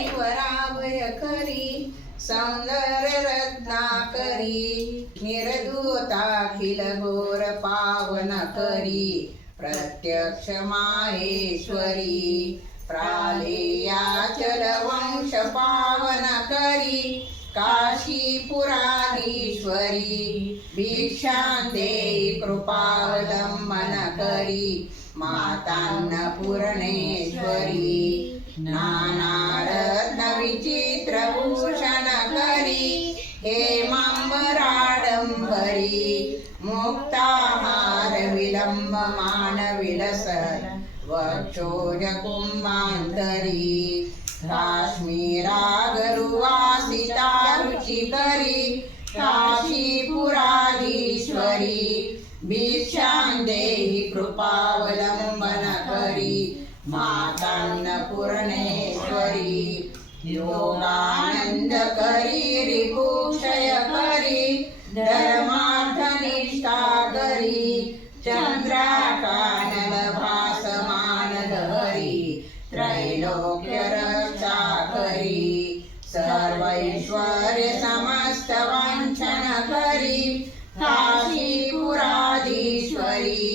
ऐश्वराभय करी सौंदर्य रत्नाकरी निर्धूताखिल घोर पावन करी प्रत्यक्ष माहेश्वरी प्रालेयाचल वंश पावन करी काशीपुराधीश्वरी भिक्षां देहि कृपावलंबन करी मातान्नपूर्णेश्वरी नानारत्न विचित्र भूषण करी हेमांबराडंबरी मुक्ताहार विलंबमान विलसन वक्षोज कुंभांतरी काश्मीरागरुवासिता रुचिकरी काशीपुराधीश्वरी भिक्षां देहि कृपावलंबन करी मातान्नपूर्णेश्वरी योगानंद करी रिपुक्षय करी धर्मार्थनिष्ठा करी चंद्राकानन भासमान धरी त्रैलोक्य रक्षा करी सर्वैश्वर्य समस्त वांछन करी काशीपुराधीश्वरी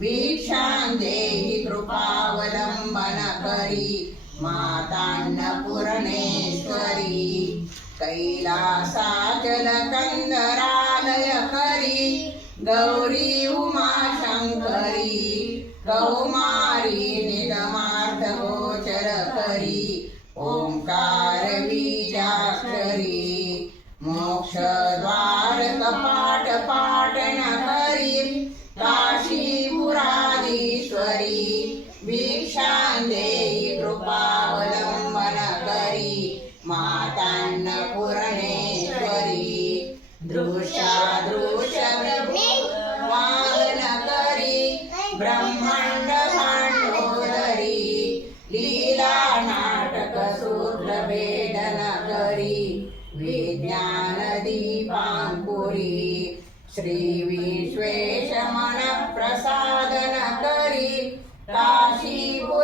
भिक्षां देहि कृपावलंबन करी मातान्नपूर्णेश्वरी कैलासाचल कंदरालय करी गौरी उमाशंकरी कौमारी निगमार्थ गोचर करी ओंकार बीजाक्षरी मोक्षद्वार कपाट पाटन करी काशीपुराधीश्वरी भिक्षां देहि कृपावलंबन करी मातान्नपूर्णेश्वरी दृश्यादृश्य वाहन करी ब्रह्मांड भांडोदरी लीला नाटक सूत्र भेदन करी विज्ञान दीपांकुरी श्री विश्वेश मन प्रसादन करी काशीपुराधीश्वरी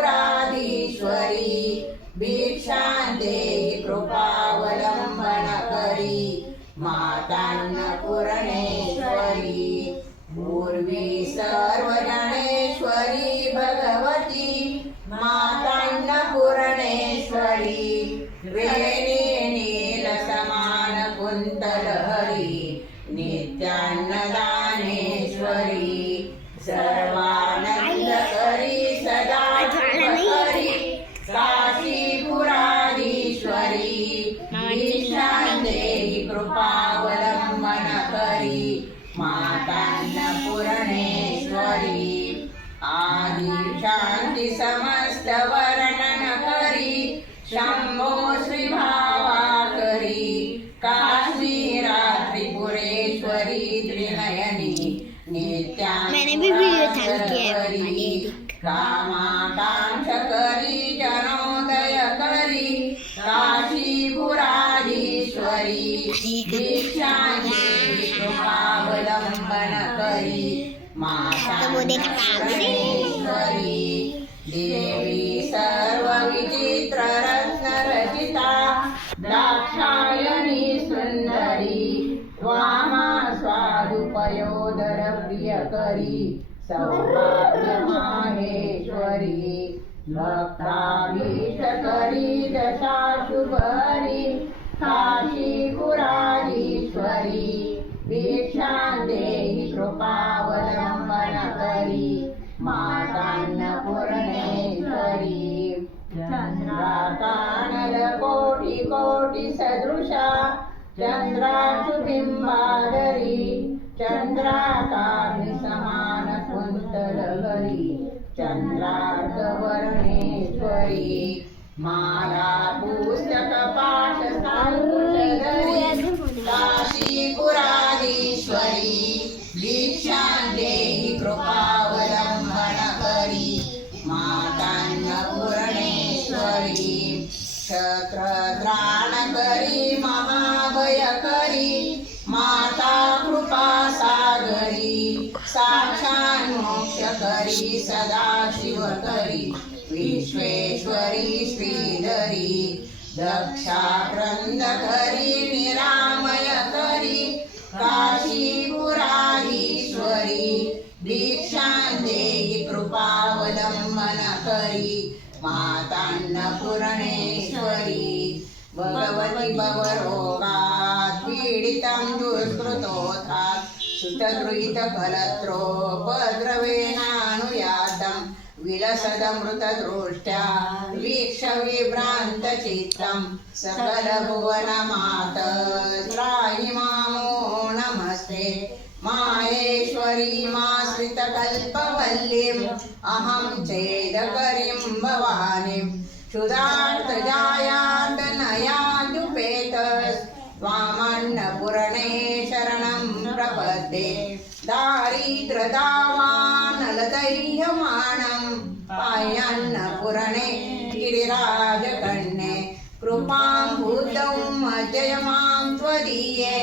भिक्षां देहि कृपावलंबन करी मातान्नपूर्णेश्वरी पूर्वी सर्वजनेश्वरी भगवती मातान्नपूर्णेश्वरी वेणी नील समान कुंतलहरी नित्यान्नदानेश्वरी सर्वानंद करी सदा करी काशीपुराधीश्वरी भिक्षां देहि कृपावलंबन करी मातान्नपूर्णेश्वरी आदि शांति समस्त वर्णन करी शंभो श्री भावाकरी काश्मीरा त्रिपुरेश्वरी त्रिनयनी नित्यान्नपूर्णेश्वरी कामाकांक्ष करी जनोदय करी काशीपुराधीश्वरी भिक्षां देहि कृपावलंबन करी मातान्नपूर्णेश्वरी देवी सर्व विचित्र रत्न रचिता दाक्षायणी सुंदरी वामा स्वादुपयोदर प्रियकरी सौभाग्य माहेश्वरी भक्ताभीष्टकरी दशा शुभहरी काशीपुराधीश्वरी भिक्षां देहि कृपावलंबन करी मातान्नपूर्णेश्वरी चंद्राकानल कोटि कोटि सदृशा चंद्राशुबिंबाधरी चंद्राकाग्नि समान कुंतलहरी चंद्रार्कवर्णेश्वरी माला पुस्तक पाश साकुशधरी काशीपुराधीश्वरी भिक्षां देहि कृपावलंबन करी मातान्नपूर्णेश्वरी क्षत्रत्राण करी महाभय करी माता कृपा सागरी साक्षात् मोक्ष करी सदा शिव करी विश्वेश्वरी श्रीधरी दक्षाक्रंदकरी निरामय करी काशीपुराधीश्वरी दीक्षां देहि कृपावलंबन करी मातान्नपूर्णेश्वरी भगवती भवरोगात् पीडितं दुष्कृतोऽथात् सुतगृहीतकलत्रोपद्रवेणानुयातं विलसदमृतदृष्ट्या वीक्ष विभ्रान्तचित्तं सकलभुवनमात त्राहि मामो नमस्ते माहेश्वरी माश्रितकल्पवल्लीम् अहं चेदकरीं भवानीं क्षुधार्तजायार्दनयादुपेत त्वामन्नपूर्णे शरणं प्रपद्ये दारिद्र्यदावानलदैह्यमानं पाह्यन्नपूर्णे गिरिराजकन्ये कृपां बुद्धौ मज्जय मां त्वदीये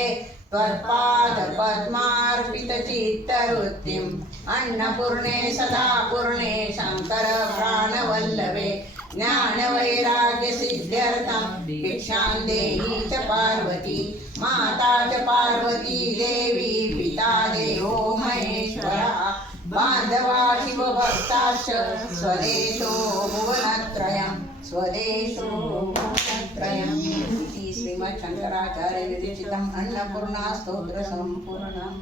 त्वत्पादपद्मार्पितचित्तवृत्तिम् अन्नपूर्णे सदा पूर्णे शङ्कर प्राणवल्लभे ज्ञानवैराग्यसिद्ध्यर्थं भिक्षां देहि च पार्वती माता च पार्वती देवी पिता देवो महेश्वरः बान्धवा शिवभक्ताश्च स्वदेशो भुवनत्रयं स्वदेशो भुवनत्रयम् इति श्रीमच्छङ्कराचार्य विरचितम् अन्नपूर्णा स्तोत्र सम्पूर्णम्।